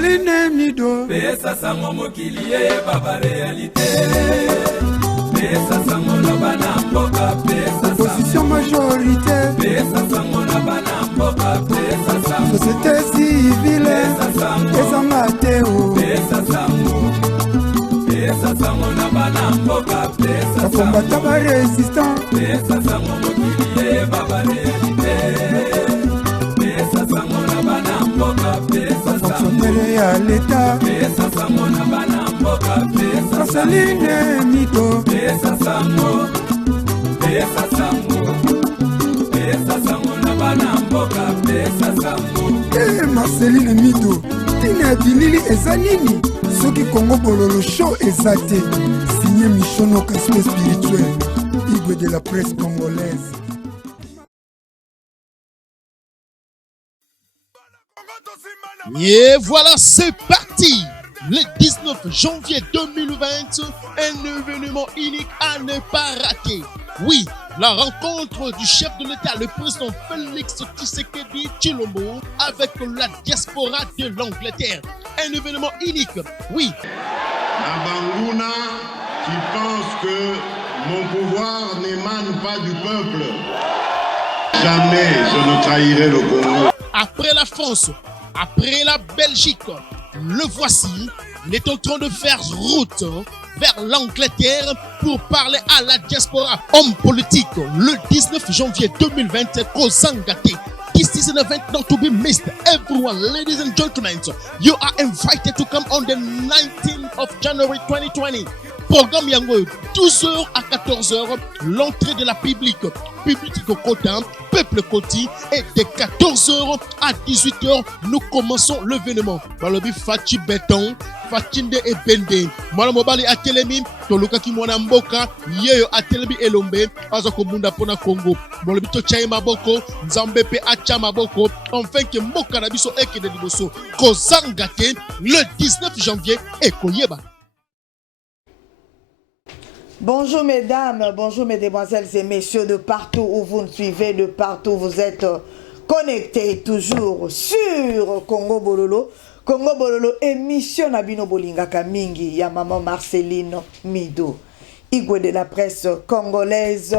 Marceline Mido Pesa sango mokili baba réalité Pesa sango na bana mboka pesa opposition majorité Pesa sango na bana mboka pesa sango société civile Pesa Mateo Pesa sango na bana mboka pesa sango combattant ba résistant Pesa sango mokili baba réalité Pesa sango na bana mboka pesa sango fonctionnaire ya l'état Pesa sango na bana mboka pesa Marceline Mido Pesa sango na bana mboka pesa sango Marceline Mido tina bilili eza nini soki Congo Bololo show eza te signé Michono Caspé spirituel Igwe de la presse congolaise. Et voilà, c'est parti. Le 19 janvier 2020, un événement unique à ne pas rater. Oui, la rencontre du chef de l'État, le président Félix Tshisekedi Tshilombo, avec la diaspora de l'Angleterre. Un événement unique, oui. Nabanguna qui pense que mon pouvoir n'émane pas du peuple. Jamais je ne trahirai le Congo. Après la France, après la Belgique, le voici, il est en train de faire route vers l'Angleterre pour parler à la diaspora. Homme politique, le 19 janvier 2020, Kozangate. This is an event not to be missed. Everyone, ladies and gentlemen, you are invited to come on the 19th of January 2020. Programme Yango, 12h à 14h, l'entrée de la public Cotin, peuple Koti, et de 14h à 18h, nous commençons l'événement. Balobi Fachi Béton, Fatinde et Bende. Mwana mobali atelemi, toluka ki mwana mboka, yeyo atelemi elombe, azako munda pona Congo. Balobi to chaye maboko, nzambe pe acha maboko, enfin que mboka na biso eke de liboso. Kozangate, le 19 janvier, et Koyeba. Bonjour mesdames, bonjour mesdemoiselles et messieurs de partout où vous nous suivez, de partout où vous êtes connectés toujours sur Congo Bololo. Congo Bololo, émission Nabino Bolingaka Mingi, ya maman Marceline Mido. Igwe de la presse congolaise,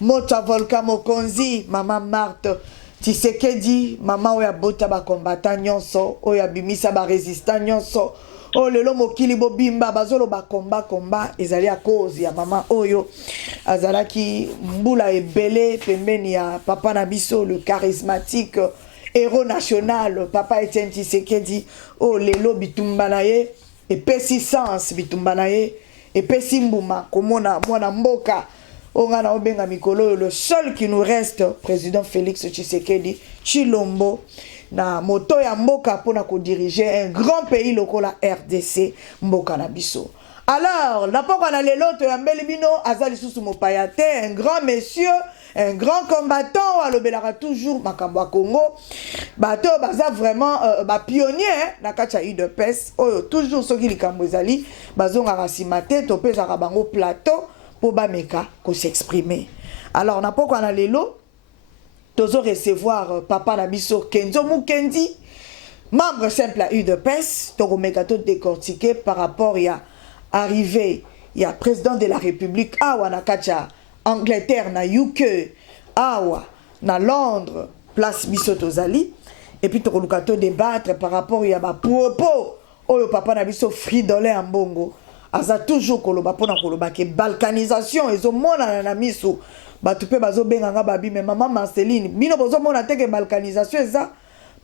Mota Volka Mokonzi, maman Marthe Tshisekedi, maman oya bota ba combattant nyonso, oya bimisa ba résistant nyonso. Oh lelo mokili bobimba bazolo ba combat ezali à cause ya mama oyo azalaki mbula ebele pembeni ya papa na biso le charismatique héros national papa Etienne Tshisekedi. Oh lelo bitumba na ye epesi sens bitumba na ye epesi mbuma komona mwana mboka ongana obenga mikolo le seul qui nous reste président Félix Tshisekedi Tshilombo na moto ya mboka pona ko diriger un grand pays lokola RDC mboka na biso. Alors, la poko na lelo to ya mbelibino azali susu mopayate, un grand monsieur, un grand combattant alobelaka toujours makambo ya Congo. Bato baza vraiment ba pionnier na kati ya UDPS oyo toujours soki likambo ezali bazonga rasimate to pesa ka bango plateau po ba meka ko s'exprimer. Alors, na poko na lelo tozo recevoir papa Nabiso Kenzo Mukendi, membre simple à UDPS, toko mégato décortiqué par rapport à arrivé, il y a président de la République, awa na kacha Angleterre na UK, awa na Londres, place Biso Tozali, et puis toko lukato débattre par rapport à ba propos, oyo papa Nabiso Fridolin Ambongo, aza toujours koloba pona koloba ke balkanisation ezo mona na miso. Batu pe bazo benganga babi mais maman Marceline bino bozo mona teke balkanisation eza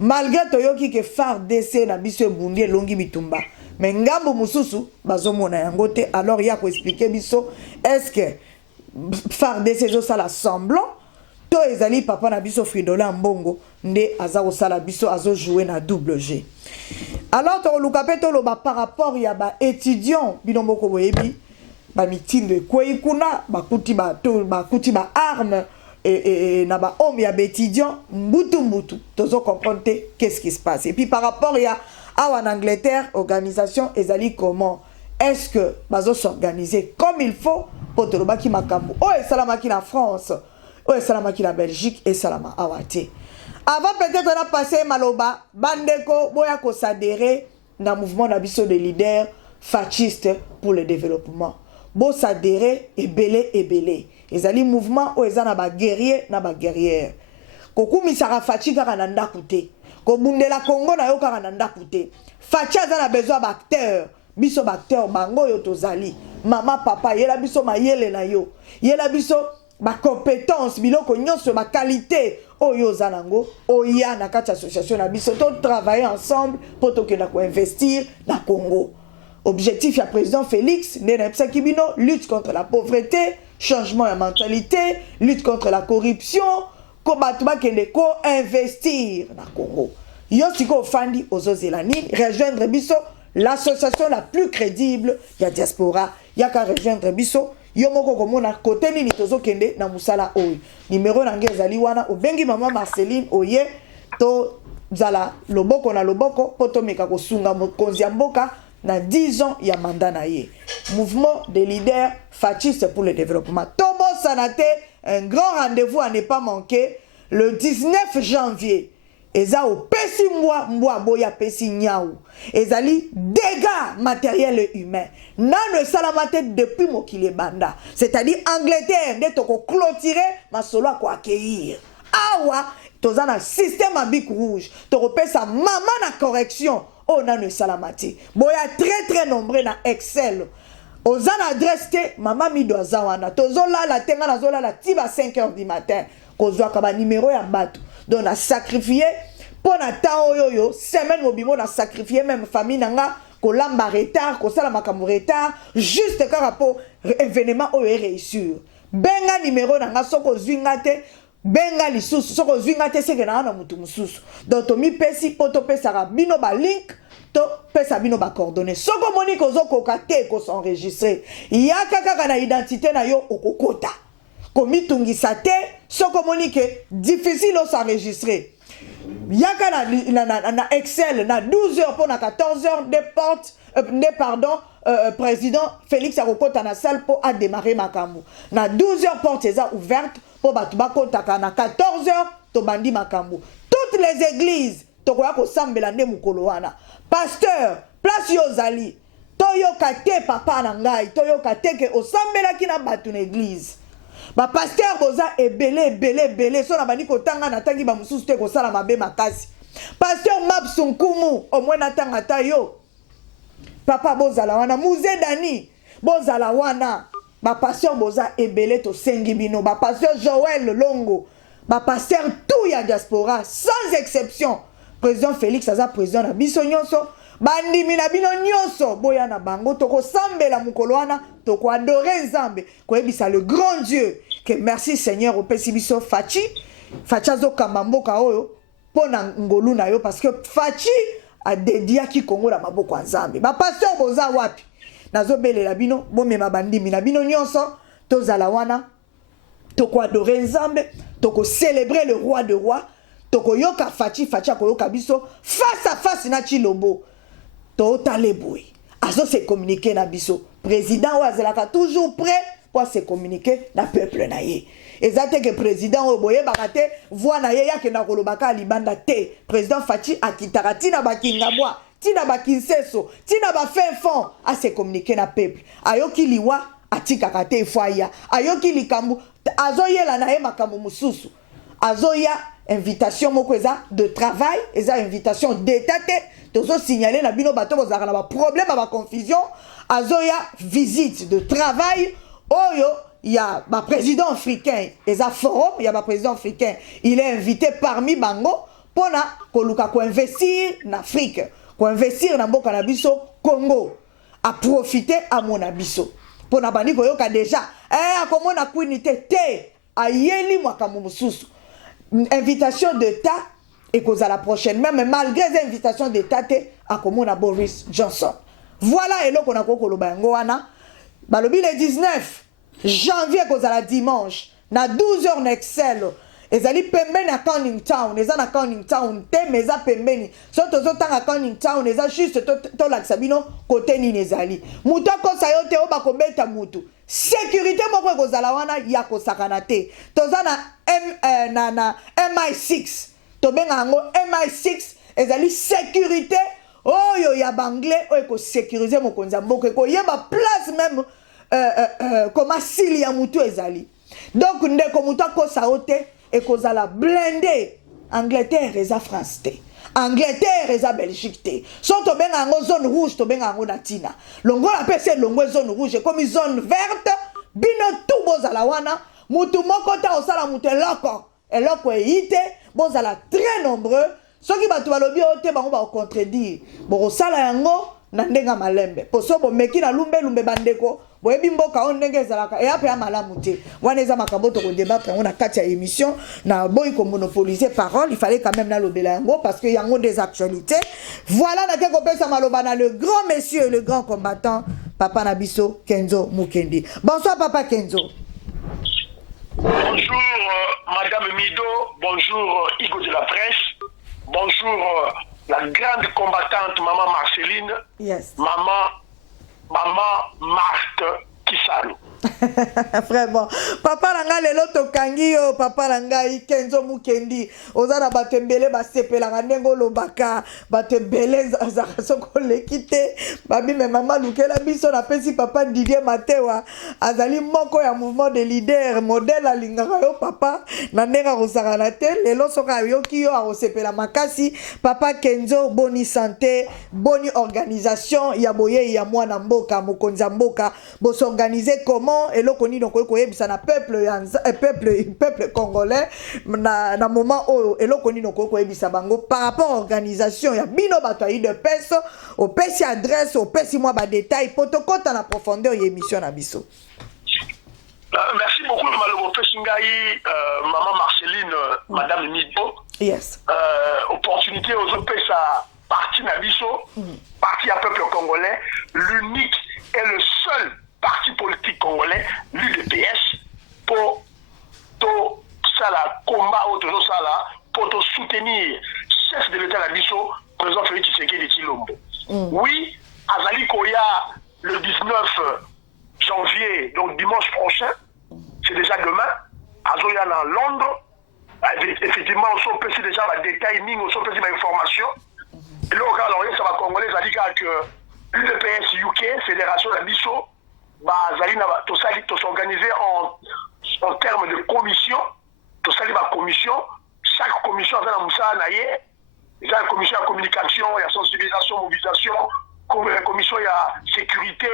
malgré toyoki ke FARDC na biso ebundi elongi bitumba mais ngambo mususu bazo mona yango te. Alors ya ko expliquer biso est-ce que FARDC zo sala semblant to ezali papa na biso Fridolin Mbongo nde aza ko sala biso azo jouer na double G. Alors to luka pe to loba par rapport ya ba étudiant bino moko boyebi ba mitinde kwei kuna bakuti ba arme et na ba homme ya étudiant mbutu tozo comprendre qu'est-ce qui se passe. Et puis par rapport ya en Angleterre organisation ezali comment est-ce que bazo s'organiser comme il faut pour te loba ki makambo o esalama ki na France o esalama ki na Belgique et salama awate. Avant peut-être on a passé maloba bandeko boya ko s'adhérer dans le mouvement d'abisso des leaders fascistes pour le développement. Bon s'adhérer et belé. Ils ont mouvement où ils ont des guerriers, des guerrières. Koku misara fachi kaka nanda kute. Ko bundela Congo na yo kaka nanda kute. Fachi a besoin d'acteurs. Biso d'acteurs bango yo tozali. Mama papa yela biso mayele na yo. Yela biso ba compétence biloko nyonso ba qualité oyo zanango oya na kati association na biso to travailler ensemble pour to kena ko investir na Congo. Objectif ya président Félix Nena Kibino, lutte contre la pauvreté, changement de mentalité, lutte contre la corruption, combattre kende ko investir na Congo. Yo siko fandi ozozelani rejoindre biso l'association la plus crédible ya diaspora yaka rejoindre biso yo moko komona côté nini tozo kende na musala oyo numéro na ngezali wana obengi mama Marceline oye to zala loboko na loboko poto meka kosunga mokonzi ya mboka na 10 ans ya mandat na ye. Mouvement des leaders fascistes pour le développement. Tobo Sanate, un grand rendez-vous à ne pas manquer le 19 janvier. Eza au pesi mwa boya pesi nyau. Ezali dégâts matériels et humains. Nano salamate depuis mokile banda. C'est-à-dire Angleterre de toko clôturer ma solo à quoi accueillir. Awa tozana système à bic rouge. Toko pesa maman na correction. Oh nano salamate. Boya très nombreux na Excel. Ozana adresse te maman mi doza wana. Tozola la tenga na zola la tiba 5h du matin. Kozwa kaba numéro ya bato. Donc, on a sacrifié pour na temps yo semaine mobimo na sacrifié même famille nanga ko lamba retard ko sala makambo retard juste par rapport événement o réussir. Benga numéro nanga soko zwinga te benga lisusu soko zwinga te seke na mutu mususu. Donc to mi pesi poto pesa bino ba link to pesa bino ba coordonnées. Soko moni ko zoko kate ko s'enregistrer. Yaka kaka na identité na yo okokota. Komi tungisa te soko moni ke difficile de s'enregistrer. Yaka na Excel na 12h pour na 14h président Félix Arokota na salle pour a démarrer makambo. Na 12h porte eza ouverte pour batubako taka na 14h to bandi makambo. Toutes les églises to koya ko sambela nde mukolo wana. Pasteur, place yo zali. Toyo kate papa na ngai, toyo kate ke osambela kina batu na église. Ba pasteur boza ebele so na bani ko tanga na tangi ba mususu te ko sala mabe makasi. Pasteur Mapsun Kumu o mwena tanga ta yo. Papa boza la wana muze dani boza la wana. Ba pasteur boza ebele to sengi bino. Ba pasteur Joël Longo. Ba pasteur tout ya diaspora sans exception. Président Félix aza président na biso nyonso. Bandimi na bino nyonso boya na bango toko sambela mukolo wana toko adorer Nzambe ko ebisa le grand Dieu que merci Seigneur au pesi biso fachi fachazo kamamboka oyo pona ngolu na yo parce que fachi a dédié ki Congo la maboko Nzambe ba pasteur boza wapi nazo belela bino bomema bandimi na bino nyonso tozala wana toko adorer Nzambe toko célébrer le roi de rois toko yoka fachi ko yoka biso face à face na Chilombo. Azo se communiquer na biso. Président Ouazelaka toujours prêt pour se communiquer na peuple na ye. Ezate que président Oboye bakate voix na ye ya ke na kolobaka libanda te. Président Fachi akitara tina bakingabwa, tina bakinseso, tina ba fin fond à se communiquer na peuple. Ayoki liwa atika kate foya. Ayoki likambu azo yela na ye makambo mususu. Azo ya invitation moko eza de travail, eza invitation d'état te. Tozo signaler na bino bato bozaka na ba problème ba confusion azoya visite de travail oyo ya ba président africain eza forum ya ba président africain il est invité parmi bango pona koluka ko investir en Afrique ko investir na mboka na biso Congo a profiter à mon biso pona bani ko yoka déjà akomona kwinité te ayeli mwakamu mususu invitation d'état et cause à la prochaine même malgré les invitations d'État à Komona Boris Johnson. Voilà et là qu'on a kokoloba yango wana balobi le 19 janvier cause à la dimanche na 12h na Excel ezali pembeni à Canning Town ezana Canning Town te meza pembeni so tozo tanga Canning Town eza juste to la sabino côté ni ezali muto ko sayo te oba kobeta mutu sécurité moko cause à la wana ya ko sakana te tozana na MI6 tobenga ngo MI6 ezali sécurité oyo ya banglais oyo ekosécurize mokonzi ya mboka ekoyeba place même comme asili ya mutu ezali. Donc ndeko mutu akosa o te ekozala blindé. Angleterre eza France te, Angleterre eza Belgique te. So tobenga yango zone rouge tobenga yango na tina. Longola pe se longo zone rouge comme zone verte bino tout bozala wana mutu moko ta osala mutu eloko eite bozala très nombreux. Soki batu balobi o te bango ba contredire bokosala yango na ndenga malembe poso bomeki na lumbe bandeko boyebi mboka o ndenge ezalaka eya pe ya malamu te wana eza makambo tokodébattre yango na kati ya émission na boyi komonopoliser parole. Il fallait quand même nalobela yango parce que yango des actualités. Voilà nake kopesa maloba na le grand monsieur, le grand combattant papa na biso Kenzo Mukendi. Bonsoir papa Kenzo. Bonjour Madame Mido, bonjour Igo de la presse, bonjour la grande combattante Maman Marceline, Yes. Maman Marthe Kisalo. Vraiment. Papa nanga lelo tokangi yo papa nanga Kenzo Mukendi. Ozana batembele basepela ndengo lobaka batembele za soko lekite. Babi me mama lukela biso na pesi papa Didier Matewa azali moko ya mouvement de leader modèle alingaka yo papa na ndenga kosakana te lelo soka yoki yo akosepela makasi papa Kenzo boni santé boni organisation ya boye ya mwana mboka mokonzi mboka bo s'organiser comment eloko ni donc koyebisa na peuple congolais na moment oyo eloko ni donc koyebisa bango par rapport à organisation ya bino bato ayi de peso au pesi adresse au pesi moi ba détail potokota na profondeur ya émission na biso. Merci beaucoup Malobo Pesingai, Maman Marceline, Madame Mido. Yes. Opportunité aux autres sa parti na biso, parti à peuple congolais, l'unique et le seul parti politique congolais, l'UDPS, pour tout ça la combat autour de ça là, pour tout soutenir chef de l'État Nabiso, président Félix Tshisekedi Tshilombo. Oui, Azali Koya le 19 janvier, donc dimanche prochain, c'est déjà demain, Azoya dans Londres, effectivement, on s'en peut déjà la détail, on s'en peut dire l'information. Et là, alors, ça va congolais, ça dit que l'UDPS UK, Fédération Nabiso, tout s'organiser en termes de commission, tout ça, la commission, chaque commission a un moussa naïe, il y a une commission de communication, il y a sensibilisation, mobilisation, commission il y a sécurité,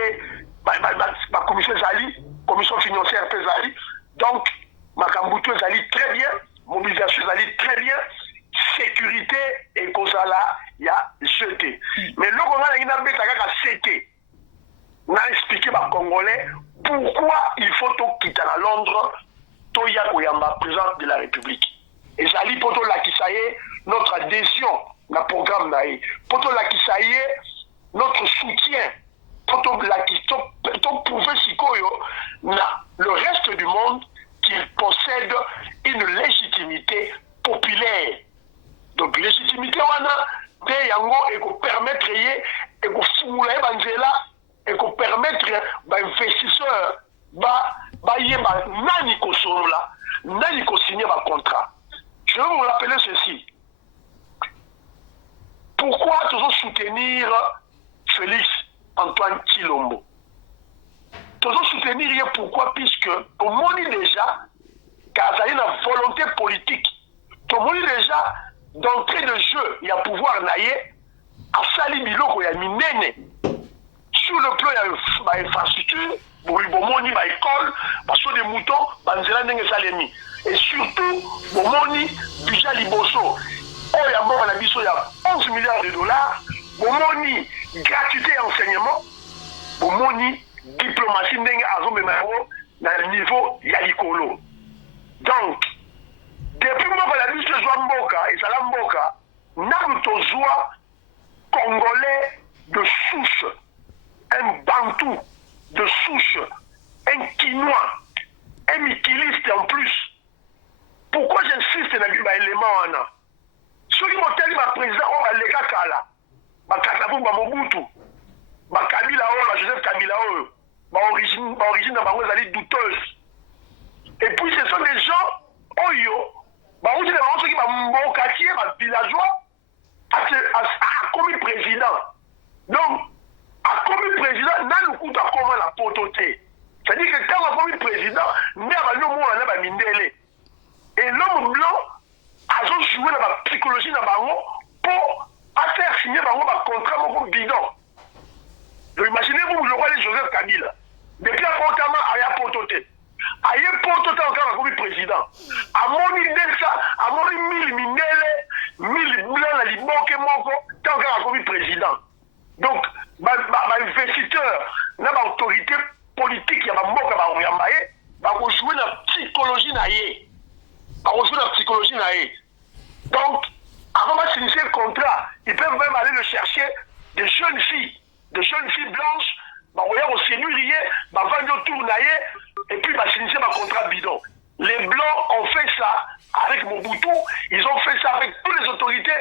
la commission Zali, commission financière Zali, donc Makambuto Zali très bien, mobilisation Zali très bien, sécurité et Kozala, il y a jeté. Mais là, on a une CT. On a expliqué aux Congolais pourquoi il faut quitter à Londres, Toya Koyamba, président de la République. Et Zali Poto Lakisaye, notre adhésion au programme Naï. Poto Lakisaye, notre soutien. Poto Lakisaye, prouver Sikoyo, le reste du monde qu'il possède une légitimité populaire. Donc, légitimité, on a des yango et qu'on permettre et qu'on foule banzela et qu'on permettre aux investisseurs nani ko solola nani ko signer un contrat. Je vais vous rappeler ceci. Pourquoi toujours soutenir Félix Antoine Tshilombo? Toujours soutenir pourquoi? Puisque au monde déjà car il y a une volonté politique. Au monde déjà d'entrée de jeu, il y a pouvoir naïe à sali biloko ya minene. Sur le plan de l'infrastructure, bomoni ba école, parce que des moutons, banzela ndenge salemi. Et surtout, bomoni budget liboso. Oh ya mort na biso ya 11 milliards de dollars, bomoni gratuité et enseignement, bomoni diplomatie ndenge azomema na niveau ya likolo. Donc, depuis que la biso zwa mboka, et ça mboka, na tozwa congolais de souche, un bantou de souche, un quinois, un mikiliste en plus. Pourquoi j'insiste dans les éléments? Ceux qui m'ont dit que le président a les Kakala, Bakatabu, Mobutu, Kabila, Joseph Kabila, origine de douteuse. Et puis ce sont des gens, Oyo, ceux qui m'ont villageois, à commis président. Donc, a commis président, n'a nous coûte à comment la pototé. C'est-à-dire que quand on a commis président, nous avons un mindele. Et l'homme blanc a joué dans la psychologie pour faire signer un contrat bidon. Donc imaginez-vous le roi de Joseph Kabila. Depuis un contrat à pototé. A ye pototé encore comme président. A moni delsa, a moni mille mindele, mille blancs la liboke moko, tant encore comme président. Donc, ma investisseur, na ma autorité politique, ya ma moka ba oyambaye, ba ko jouer la psychologie na ye. Ba ko jouer la psychologie na ye. Donc, avant de signer le contrat, ils peuvent même aller le chercher des jeunes filles blanches, bah on au sénurier, bah vendre autour naïe, et puis bah signer un contrat bidon. Les blancs ont fait ça avec Mobutu, ils ont fait ça avec toutes les autorités.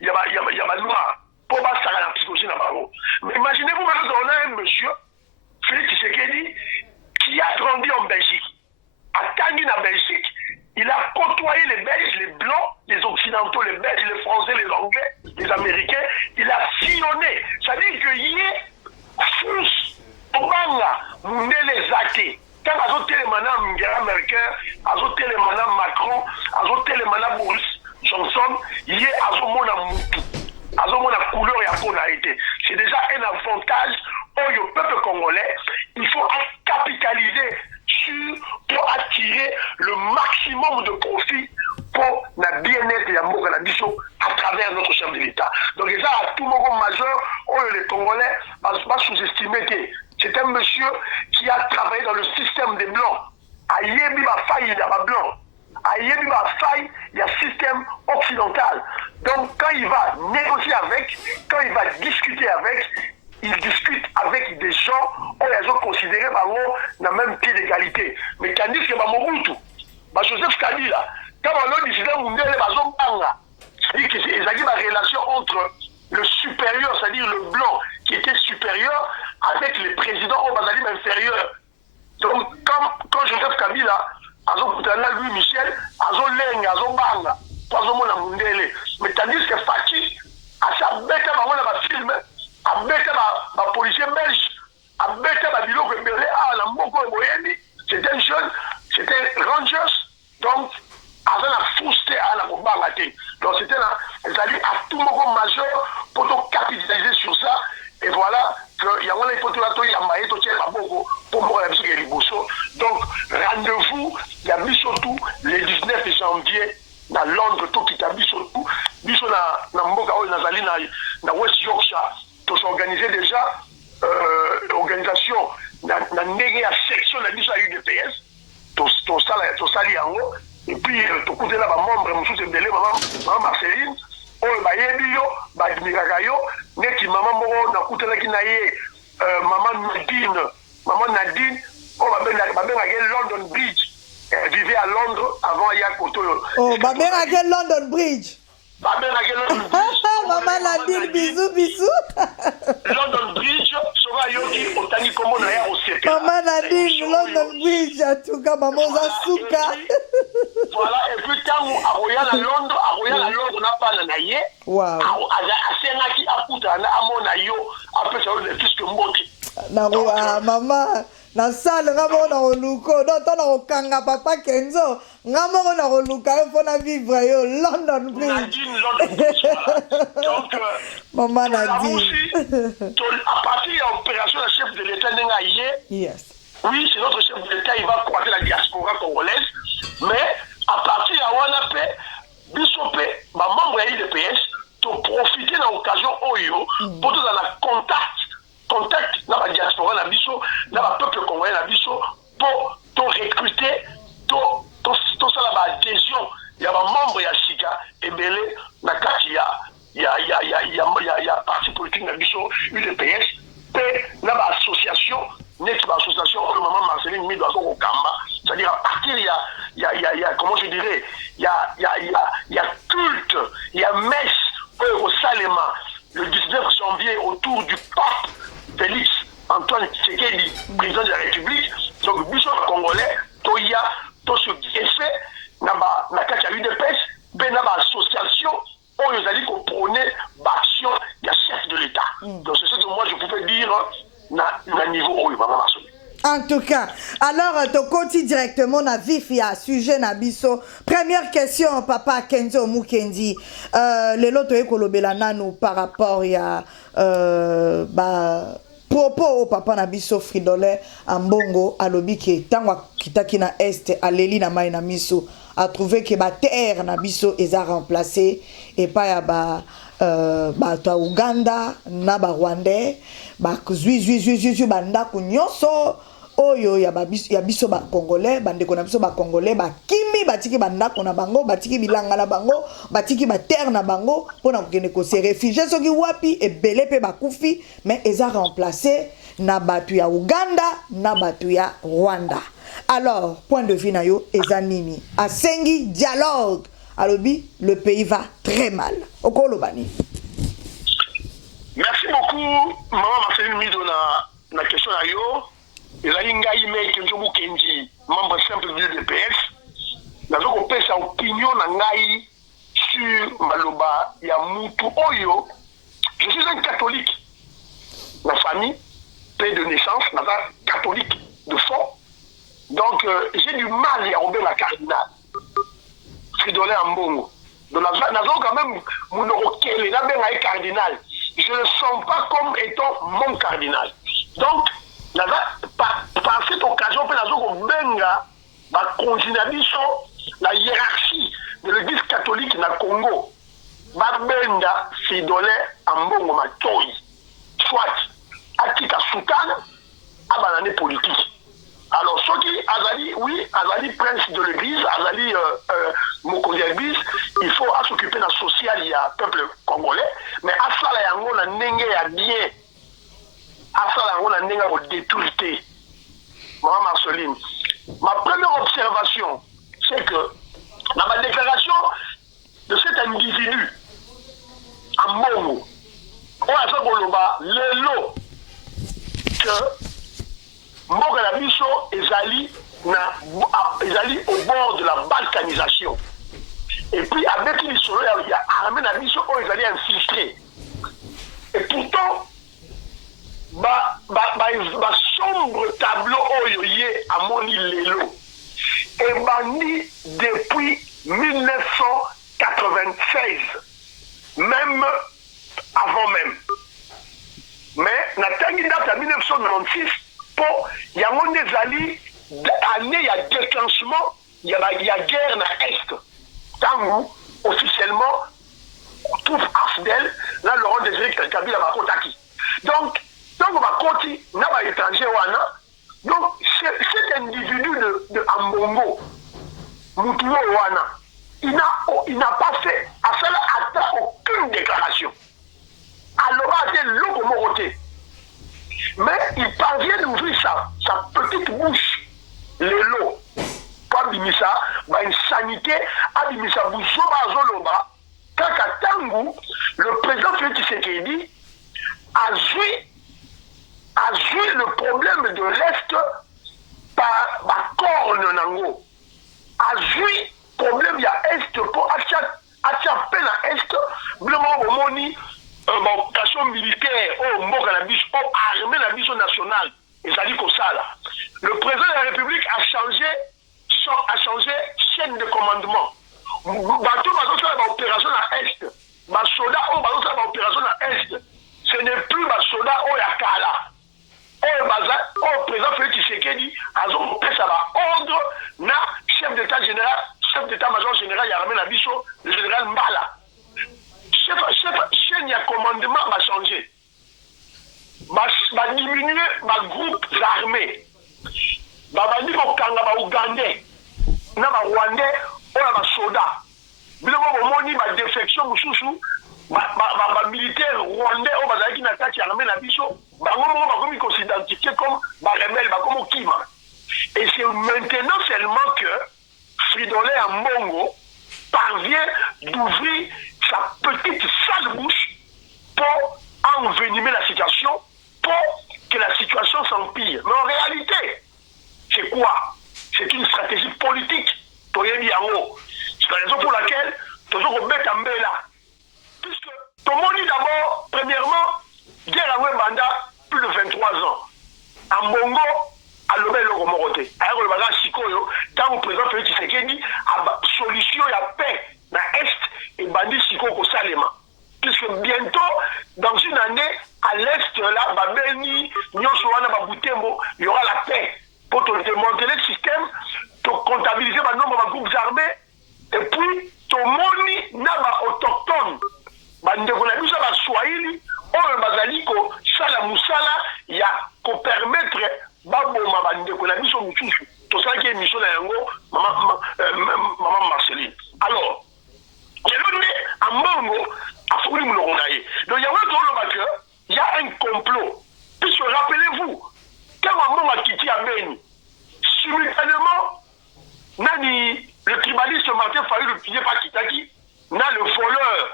Il y a ma loi pour pas ça la psychologie là-bas. Mais imaginez-vous maintenant on a un monsieur, Félix Tshisekedi, qui a grandi en Belgique, à Tanguy en Belgique. Il a côtoyé les Belges, les Blancs, les Occidentaux, les Belges, les Français, les Anglais, les Américains. Il a sillonné. Ça veut dire qu'il y a fous, Obama, les athées. Quand ils ont télé madame américain, ils ont télé madame Macron, ils ont télé madame Boris Johnson, il y a la couleur et à quoi été. C'est déjà un avantage au peuple congolais. Il faut capitaliser pour attirer le maximum de profit pour la bien-être et l'amour de la mission à travers notre chef de l'État. Donc, ça, à tout moment majeur, les Congolais ne pas sous-estimer que c'est un monsieur qui a travaillé dans le système des Blancs. À Yébi, ma faille, il y a ma blanc. À Yébi, ma faille, il y a système occidental. Donc, quand il va négocier avec, quand il va discuter avec, il discute avec des gens où ils ont considéré dans le même pied d'égalité. Mais tandis que Mobutu, Joseph Kabila, quand on a décidé de c'est-à-dire que c'est la relation entre le supérieur, c'est-à-dire le blanc qui était supérieur, avec les présidents au Bazalim inférieur. Donc, quand Joseph Kabila, Louis Michel, Leng, Banga, mais tandis que Fatih, à sa bête, à film, à bête, à policier belge, à bête, à Bilo, à la Moko Moyeni, c'était un jeune, c'était Rangers, donc, avant la fousté à la Bangate. Donc, c'était là, c'est-à-dire à tout moment majeur pour capitaliser sur ça, et voilà, qu'il y a un hypothèse, il y a un maïto, pour moi, donc, rendez-vous, il y a mis surtout le 19 janvier dans Londres, tout qui t'a mis surtout, mis sur la Mboka, dans West Yorkshire, tout s'organiser déjà, organisation, dans la section de la UDPS, tout ça, en haut, et puis, tout côté là, membre, je suis maman Marceline, neti maman moko nakutelaki na ye maman Nadine babengaki London Bridge, elle vivait à Londres avant ya koto babengaki London Bridge maman Nadine bisous London Bridge soka yoki otangi kombo na ya osete maman Nadine London Bridge en tout cas maman Zasuka voilà, et puis quand aroya la Londres n'a pas la naie. Wow. Asengaki akuta na amona yo après ça le fils que mbote. Na maman na salle ngamo na oluko do to na okanga papa Kenzo ngamo na oluka fo na vivre yo London Bridge. Donc maman Nadine. À partir de l'opération de chef de l'État n'engaye. Yes. Oui, c'est notre chef de l'État, il va croiser la diaspora congolaise, mais à partir de Wanapé, Bissopé, ma membre de l'IDPS, pour profiter de l'occasion Oyo, pour dans la contact dans la diaspora, dans le peuple congolais, pour recruter, tout ça, l'adhésion, il y a un membre de Sika, et Belé, il y a parti politique dans l'UDPS, et dans l'association, l'association le maman Marceline Mido au Kamba, c'est-à-dire à partir il y a comment je dirais il y a culte, il y a messe au Salema le 19 janvier autour du pape Félix Antoine Tshisekedi, président de la République. Donc biso congolais toya to ce effet na kati ya UDPS pe na ba association oyo zali ko prôner tout cas. Alors, tu continues directement à vif, il y a sujet Nabiso. Première question, papa Kenzo Mukendi. Les loto ekolobela nanu par rapport à propos au papa Nabiso Fridolin Ambongo alobi ki tangwa kitaki na est aleli na mai na miso a trouvé que terre Nabiso eza remplacé et pas ya ta Uganda na ba Rwandais ba zui banda kunyoso oyo ya biso ba Congolais bandeko na biso ba Congolais ba kimi batiki banda kona bango batiki bilanga na bango batiki ba terre na bango pona kokende ko se réfugier soki wapi e belé pe bakufi mais eza remplacé na batu ya Uganda na batu ya Rwanda. Alors point de vue na yo eza nini asengi dialogue alobi le pays va très mal okolo bani. Merci beaucoup maman Marceline Mido na question na yo. Ezali ngai me Kenzo Mukendi membre simple du DPS nazo kopesa opinion na ngai sur maloba ya mutu oyo. Je suis un catholique ma famille père de naissance naza catholique de fond donc j'ai du mal à rober la cardinal Fridolin Ambongo donc nazo quand même monorokele na benga cardinal je ne sens pas comme étant mon cardinal donc par cette occasion, la hiérarchie de l'église catholique na Congo, Babenda Fridolin Ambongo Matoyi, soit Atika Soutane, abanane politique. Alors, ceux qui Azali, oui, Azali prince de l'église, Azali Mokonzi l'église, il faut s'occuper de la social, il y a peuple congolais, mais à ça, il y a un nenge à bien. On a une détruité. Maman Marceline, ma première observation, c'est que dans ma déclaration de cet individu, en Mongo, on a fait le lot que Mbongo Nabiso est au bord de la balkanisation. Et puis avec l'histoire, il y a armé Nabiso, ils allaient infiltrer. Et pourtant, sombre tableau oyoye à moni lelo et bandi depuis 1996 même avant même mais na tangi date à 1996 pour yango nezali année il y a déclenchement il y a guerre na est tangu officiellement tout Afdel là Laurent Désiré Kabila bakotaki donc on va continuer, on va étranger, donc cet individu de Ambongo, Moutuo Wana, il n'a pas fait à cela aucune déclaration. Alors, il a l'eau comme Moroté. Mais il parvient d'ouvrir sa petite bouche, les lots, pour Abimisa, une sanité, Abimisa Boussoba Zoloba, Kakatangu, le président Félix Tshisekedi a joué le problème de l'Est par corne nango. A joué le problème de l'Est pour attraper l'Est, vraiment au moni, vocation militaire, au Mokanabis, au armée nationale, et ça dit comme ça là. Le président de la République a changé chaîne de commandement. Bateau va faire l'opération à Est. Basoda va faire l'opération à Est. Ce n'est plus Basoda au Yakala. Au président Félix Tshisekedi a ordre na chef d'état-major général Yaramé Nabiso, le général Mbala. Chaîne de commandement va changer. Va diminuer ma groupe armés. Va dire que Ougandais, na Rwandais, on a soda. Bien moni ma défection mususu, ma militaire rwandais on va qui n'attaque Yaramé Nabiso. Comme ils s'identifier comme rebelle, comme Kima. Et c'est maintenant seulement que Fridolin Ambongo parvient d'ouvrir sa petite sale bouche pour envenimer la situation, pour que la situation s'empire. Mais en réalité, c'est quoi? C'est une stratégie politique. C'est la raison pour laquelle toujours au Betambela. Puisque tout le monde dit d'abord, premièrement, guerre à Wembanda, plus de 23 ans. En Bongo, à l'Obel moko te ayakoloba kaka sikoyo ntango président Félix Tshisekedi solution ya paix na est ebandi sikoyo kosalema puisque bientôt dans une année à l'est là babeni nyonso wana babutembo il y aura la paix pour démanteler le système pour comptabiliser le nombre de groupes armés et puis tomoni na autochtone bandeko na biso baswahili oyo bazali kosala musala ya kopermettre baboma bandeko na biso mosusu tosalaki émission na yango mama Marceline. Alors lelo nde ambongo afuli monoko na ye donc yango toloba que il y a un complot puisque rappelez-vous quand ambongo akiti ya Beni simultanément nani le tribaliste Martin Fayulu le pilier par Kitaki na le voleur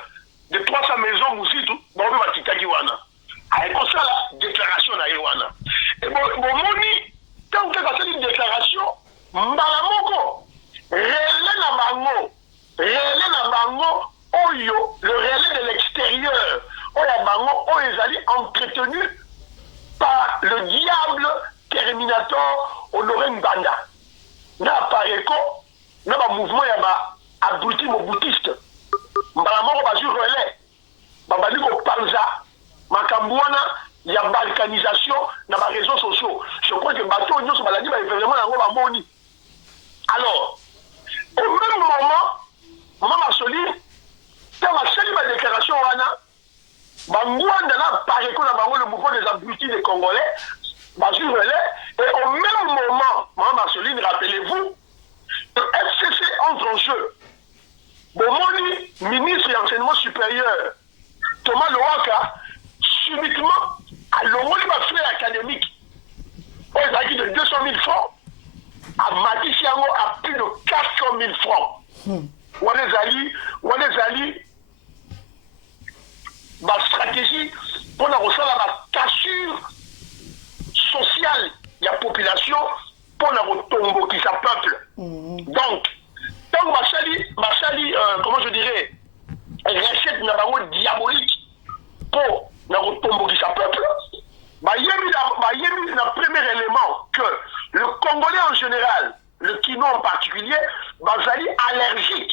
de 300 maisons Moussitou bon ba Kitaki wana ay ko sala déclaration na ye wana et bon moni tant que ça une déclaration mbala moko relais na bango oyo le relais de l'extérieur oyo bango oyo ezali entretenu par le diable Terminator Honoré Mbanda na pareko na ba mouvement ya ba abruti mobutiste mbala moko bazwi relais babali kopanza makambo wana ya balkanisation na ba réseaux sociaux. Je crois que bateau nyonso baladi ba événement yango bamoni. Alors au même moment maman Marceline quand basali ba déclaration wana bangwanda na pareko na bango le mouvement des abrutis des Congolais bazwi relais et au même moment maman Marceline rappelez-vous le FCC entre en jeu. Bomoni, ministre de l'enseignement supérieur, Thomas Loaka, subitement, a l'envoi de frais académiques, aux acquis de 200 000 francs, à Matisiango à plus de 400 000 francs. On les alliés, ma stratégie pour la recevoir la cassure sociale de la population pour la retombe qui sa peuple. Donc, tant Machali, comment je dirais, recette n'a pas diabolique pour la retombe qui sa peuple, il y a un premier élément que le Congolais en général, le Kino en particulier, est allergique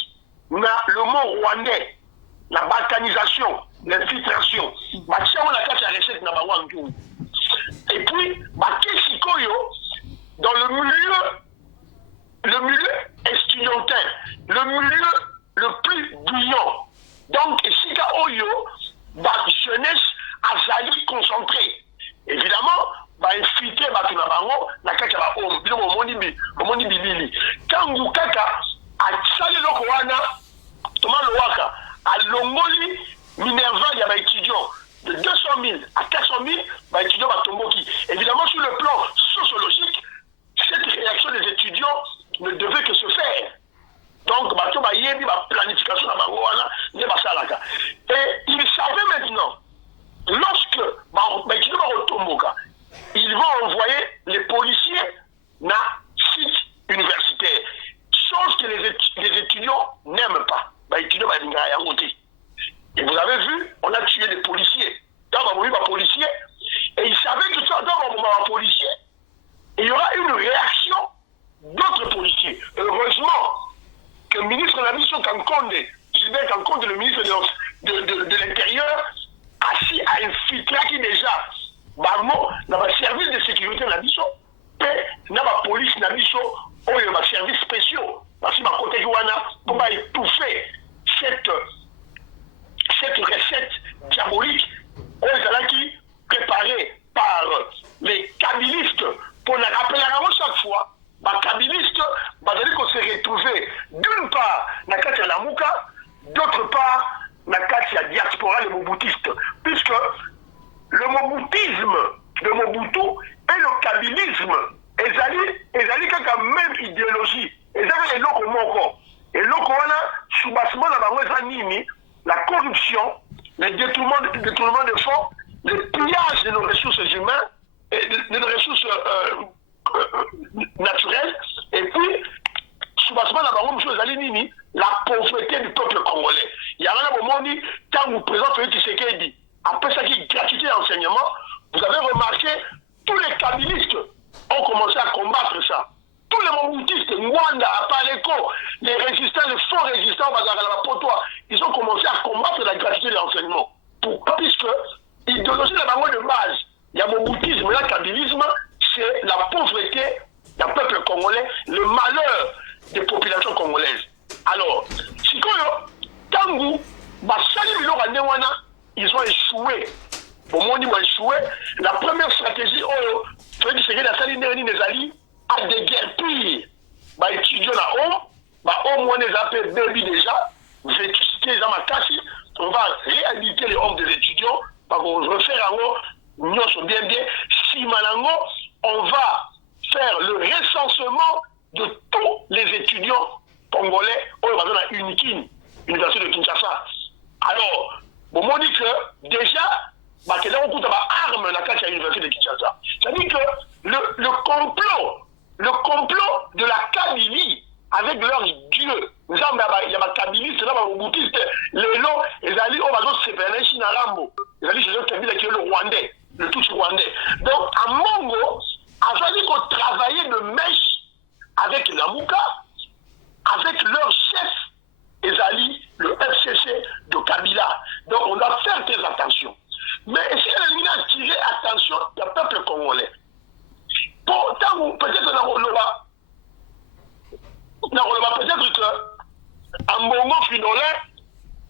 à le mot rwandais, la balkanisation, l'infiltration. Et puis, dans le milieu estudiantin, le milieu le plus bouillant. Donc, Sika Oyo, la jeunesse azali concentrée. Évidemment, infiltrer Batunabango, la kaka va au moni bilili. Quand Ngukaka a sali lokowana, Thomas Loaka, a longoli Minerva, il y a des étudiants de 200 000 à 400 000, étudiants à Tomboki. Évidemment, sur le plan sociologique, cette réaction des étudiants ne devait que se faire. Donc, il y a une planification à Bangoana, et ils savaient maintenant, lorsque ils vont envoyer les policiers dans le site universitaire, chose que les étudiants n'aiment pas. Et vous avez vu, on a tué des policiers. Dans un policier, et ils savaient que dans un policier, il y aura une réaction d'autres policiers. Heureusement que le ministre de la mission Kankonde, Gilbert Kankonde, le ministre de l'Intérieur, a infiltré qui déjà, dans le service de sécurité de la mission, et dans la police de la mission, ou dans les services spéciaux, parce que pour étouffer cette recette diabolique, qui préparée par les kabylistes, pour le rappeler chaque fois, les kabylistes vont se retrouver d'une part dans la Lamouka, d'autre part dans la diaspora les moboutistes, puisque le moboutisme de Mobutu et le kabylisme, ils allaient la même idéologie, ils avaient les locaux moko. Et l'okoana, sous-bassement la corruption, le détournement de fonds, le pillage de nos ressources humaines, et de nos ressources naturelles, et puis, sous-bassement la pauvreté du peuple congolais. Il y a un moment où, quand vous présentez Félix Tshisekedi, après ça qui est gratuité d'enseignement, vous avez remarqué, tous les kabylistes ont commencé à combattre ça. Tous les Mobutistes, Mwanda, Apaleko, les résistants, les faux résistants, ils ont commencé à combattre la gratuité de l'enseignement. Pourquoi? Puisque l'idéologie de la banque de base, il y a Mobutisme, le kabylisme, c'est la pauvreté du peuple congolais, le malheur des populations congolaises. Alors, si Tangu, ils ont échoué. Au monde, ils ont échoué. La première stratégie, à déguerpir les étudiants là-haut, au moins les appels baby déjà, vétusté, on va réhabiliter les hommes des étudiants, on va refaire bien, si on va faire le recensement de tous les étudiants congolais au Unikin, l'université de Kinshasa. Alors, on dit que déjà, on a arme dans la l'université de Kinshasa. C'est-à-dire que le complot de la Kabylie avec leurs dieux, il y a Kabylie, c'est là où les noms, ils allaient au bateau séparé Chinalambo, ils allaient chez eux qui est le Rwandais, le tout Rwandais. Donc, à Mongo, a fallu qu'on travaillait de mèche avec Namuka, avec leur chef, Ezali, le FCC de Kabila. Donc on doit faire très attention. Mais si on a attiré attention du peuple congolais, pourtant peut-être peut-être que en Bongo Finolais,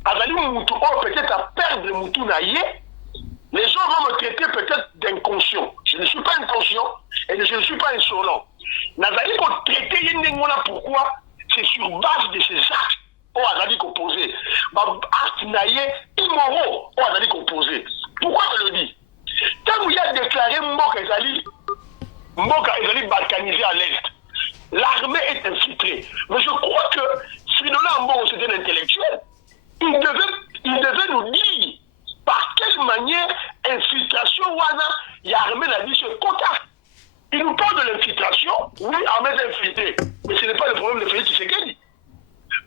Azali Moutou, peut-être à perdre Moutou Naïe, les gens vont me traiter peut-être d'inconscient. Je ne suis pas inconscient et je ne suis pas insolent. Nazali pour traiter Yendengona, pourquoi? C'est sur base de ces actes où Azali composé. Actes naïe, immoraux où Azali composé. Pourquoi je le dis? Quand il a déclaré Mboka Ezali balkanisé à l'Est, l'armée est infiltrée. Mais je crois que Finola Mboka, c'était un intellectuel. Il devait nous dire par quelle manière infiltration wana il y a armé la vie sur quota. Il nous parle de l'infiltration, oui, armée infiltrée, mais ce n'est pas le problème de Félix Tshisekedi.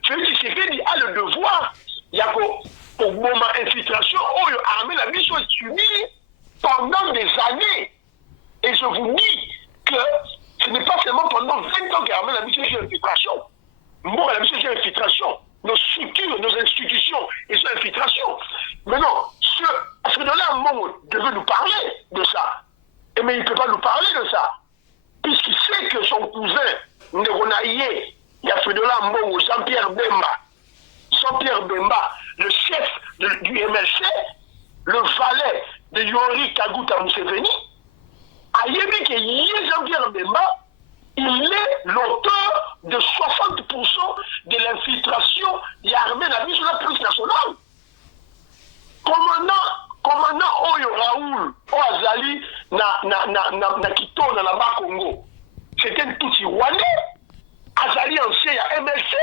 Félix Tshisekedi a le devoir, il y a au moment infiltration, où armée la vie soit subie pendant des années. Et je vous dis que ce n'est pas seulement pendant 20 ans qu'armée la vie soit infiltration. Moi, la vie soit infiltration. Nos structures, nos institutions, ils sont infiltration. Maintenant, ce là Mbongo devait nous parler de ça. Mais il ne peut pas nous parler de ça. Puisqu'il sait que son cousin, Ndegonaïe, il a fait de là Mbongo, Jean-Pierre Bemba, le chef du MLC, le valet de Yori Kaguta Museveni, a yémi que Jean-Pierre Bemba, il est l'auteur de 60% de l'infiltration de l'armée la vie sur la police nationale. Commandant Oyo Raoul, Oazali, na Kito, na Naba Congo, c'était un tout Rwandais. Azali ancien, il y a MLC.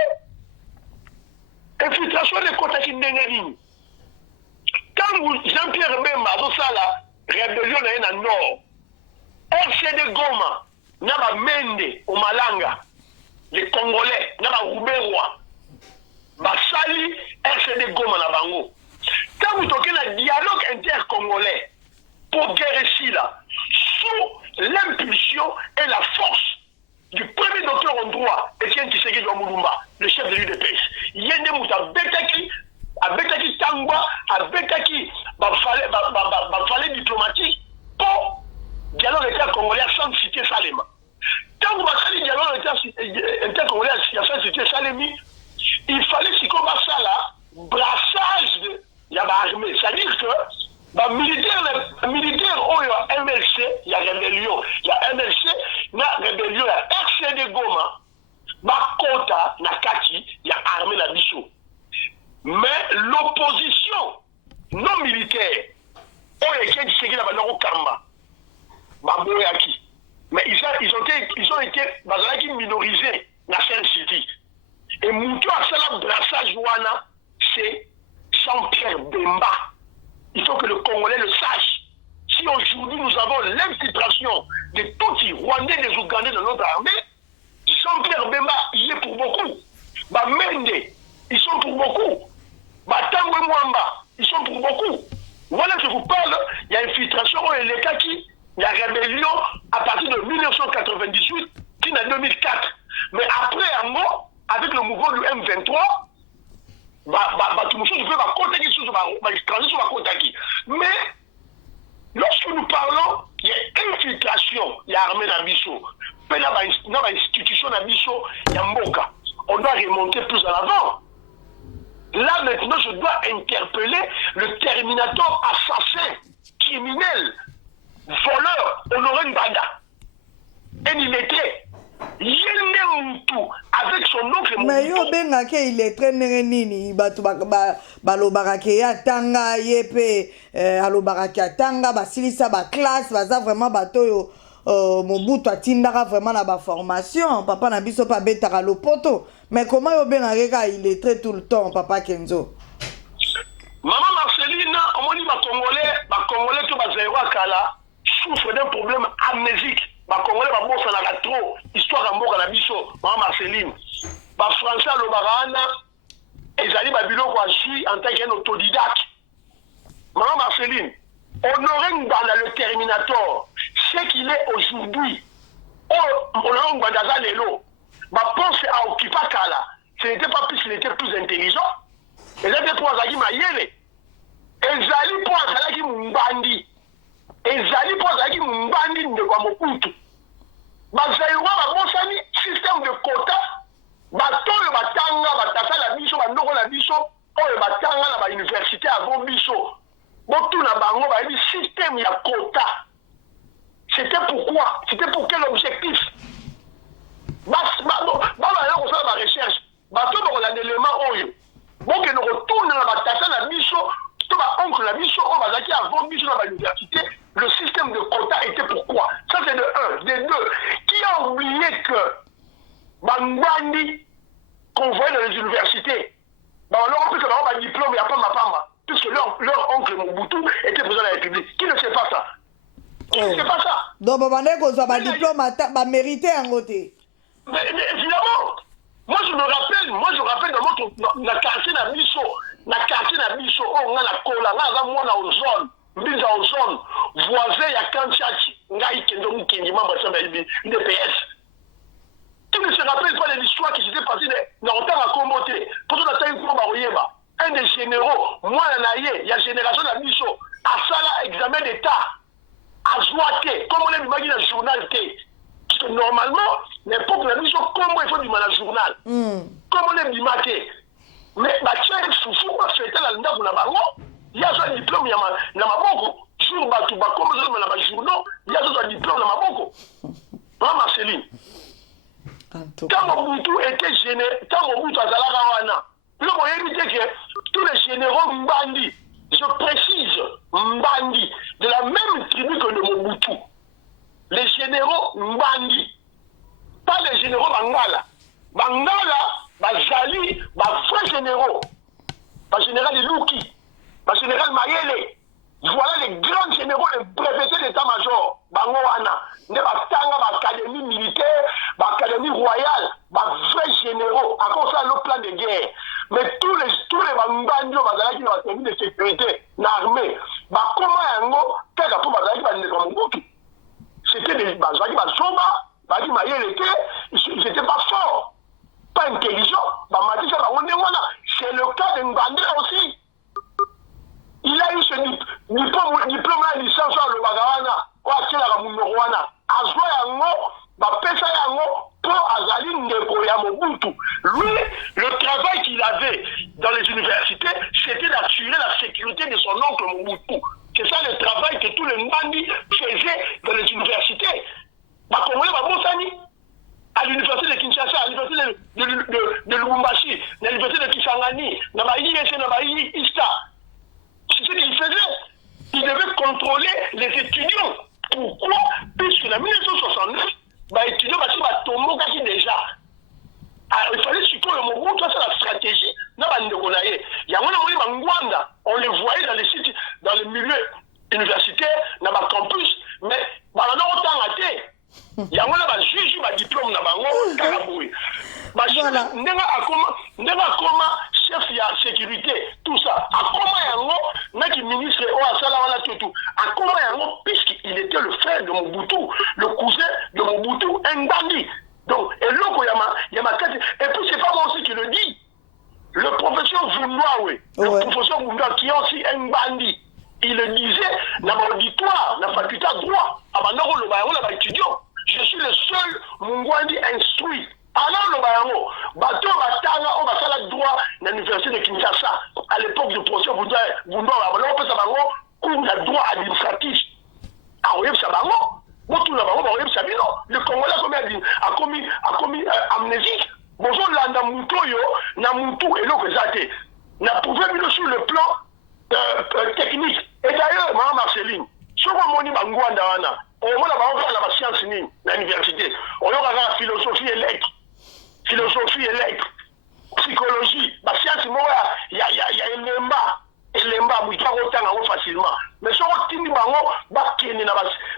Infiltration de Kotaki Ndengelini. Quand Jean-Pierre Bemba, la rébellion dans le nord, RCD Goma, Naba Mende, au Malanga, les Congolais, Naba Rouberois, Basali, RCD Goma, Nabango. Quand vous toquez le dialogue intercongolais, pour guérir ici, là, sous l'impulsion et la force du premier docteur en droit, Etienne Tshisekedi Moulumba, le chef de l'UDPS, Yende Moussa Betaki Tangwa, Betaki, Bafale diplomatique, pour dialogue intercongolais sans citer Salema. Quand vous avez le dialogue intercongolais sans citer Salemi, il fallait si comme ça là, brassage de l'armée. C'est-à-dire que militaire au MLC, il y a rébellion. Il y a MLC, il y a rébellion, il y a RCD Goma, Kota, Nakati, il y a armée la Bissau. Mais l'opposition non militaire, mais ils ont été minorisés dans cette city. Et Moutou a fait un brassage wana, c'est Jean-Pierre Bemba. Il faut que le Congolais le sache. Si aujourd'hui nous avons l'infiltration de tous les Rwandais, des Ougandais dans notre armée, Jean-Pierre Bemba, il est pour beaucoup. Mende, ils sont pour beaucoup. Tambwe Mwamba, ils sont pour beaucoup. Voilà, je vous parle, il y a infiltration au Elekaki, il y a rébellion à partir de 1998 qui n'a Mais après, avec le mouvement du M23, tout le monde peut contacter sur mais lorsque nous parlons, il y a infiltration, il y a armée d'Abisso, il y a institution d'Abisso, il y a Moka. On doit remonter plus en avant. Là, maintenant, je dois interpeller le Terminator assassin, criminel, voleur, Honoré Mbada. Et il était avec son oncle. Mais yo benga ke il est très nini batu balobaka ke ya tanga yepe alobaka ke tanga basilisa ba classe baza vraiment bato yo Mobutu atindaka vraiment na ba formation papa na biso pa betaka lopoto mais comment yo benga ke il est très tout le temps papa Kenzo. Maman Marceline omoni ba congolais to ba zéro akala souffre d'un problème amnésique. Les Congolais sont trop histoire en boka na biso Maman Marceline. Les Français à l'Obarana, ils allaient à Biloko en tant qu'autodidacte. Maman Marceline, Honoré Mbanda le Terminator, ce qu'il est aujourd'hui, Honoré Mbanda Lelo, ma pense à occuper Kala, ce n'était pas plus qu'il était plus intelligent. Et là, des trois Zagi Mayele, et Zali pour Zalaki Mbandi. Ezali pozaki mbandi ndekwa Mobutu bazaiwa babosani système de quota batoyo batanga batata la biso bandoko la biso oyo batanga na ba université avant biso botu na bango ba yebi système ya quota. C'était pourquoi? C'était pour quel objectif? Baba ya kosala ba recherche bato bakola l'élément oyo boke no retourne na batata la biso to ba oncle la biso o bazaki avant biso na ba université. Le système de quota était pourquoi? Ça c'est de un. De deux, qui a oublié que Bangwandi, qu'on voyait dans les universités, leur plus avoir un diplôme, il n'y a pas ma femme, puisque leur oncle Mobutu était président de la République. Qui ne sait pas ça? Qui ne sait pas ça? Donc, on a un diplôme, on mérité un côté. Mais évidemment, moi je rappelle dans la quartier d'Abisso, on a la cola, on a la zone. Mbinza en zone, voisin ya Kanchachi, Ngaï Kendo Mukendi, membre de DPS. Qui ne se rappelle pas de l'histoire qui s'était passée dans le temps à Komboté, pour tout le temps un des généraux, moi il y a génération d'Abisso, à Sala examen d'État, à Zouate, comme on l'a dit dans le journal T. Parce que normalement, l'époque de l'Abisso, comment il faut du mal à journal, comme on l'a dit maté. Mais Mathieu Foufou a fait la lunda pour la bango. Il y a un diplôme, il y a Maboko. Jour Batouba, comme je dis, dans le journal, il y a un diplôme dans Maboko. Maman Marceline. Quand Mobutu était général, quand Mobutu a Zalarawana, le moyen était que tous les généraux Mbandi, je précise, Mbandi, de la même tribu que le Mobutu, les généraux Mbandi, pas les généraux Bangala. Bangala, Bazali, vrais généraux, général Ilouki. Général Mayele, voilà les grands généraux et brevetés d'état-major. Bangoana, l'académie militaire, l'académie royale, vrais généraux, à cause de le plan de guerre. Mais tous les Bangandio, qui ont servi de sécurité, l'armée, comment quelqu'un pour c'était des Bagi Mayele, ils n'étaient pas forts, pas intelligents. C'est le cas de Mbandé aussi. Il a eu ce diplôme à licence à l'Obagawana, ou à Kelagamounowana. Azwa Yango, Bapesa Yango, pour Azali Ndeko Yamobutu. Lui, le travail qu'il avait dans les universités, c'était d'assurer la sécurité de son oncle Mobutu. C'est ça le travail que tous les Mbandi faisaient dans les universités. Congolais, Bosani, à l'université de Kinshasa, à l'université de Lubumbashi, à l'université de Kisangani, à l'IEC, Ista. C'est ce qu'il faisait. Il devait contrôler les étudiants. Pourquoi? Puisque en 1969, les étudiants sont déjà. Alors, il fallait supporter le Mobutu, c'est la stratégie. On les voyait dans les sites, dans les milieux universitaires, dans les campus, mais on a autant raté. Il y a un juge, un diplôme, voilà. Chef de sécurité, tout ça. À comment il y a un ministre, à comment il y a puisqu'il était le frère de Mobutu, le cousin de Mobutu, Mbandi. Donc, et là, il fruits. Alors, le bayango, bateau batanga, on va faire le droit dans l'université de Kinshasa, à l'époque du procès, vous doit, on peut savoir, cours de droit administratif. Ah, oui, ça va, bon, tout le monde, le Congolais a commis amnésie. Bonjour, là, dans Moutoyo, dans Moutou, et l'autre, exacté. N'a prouvé sur le plan technique. Et d'ailleurs, Mme Marceline, si on m'a dit, on va la science dans l'université, on va la philosophie et lettres. Philosophie et lettres, psychologie, la science, il y a un élément, il y a autant facilement. Mais si on tient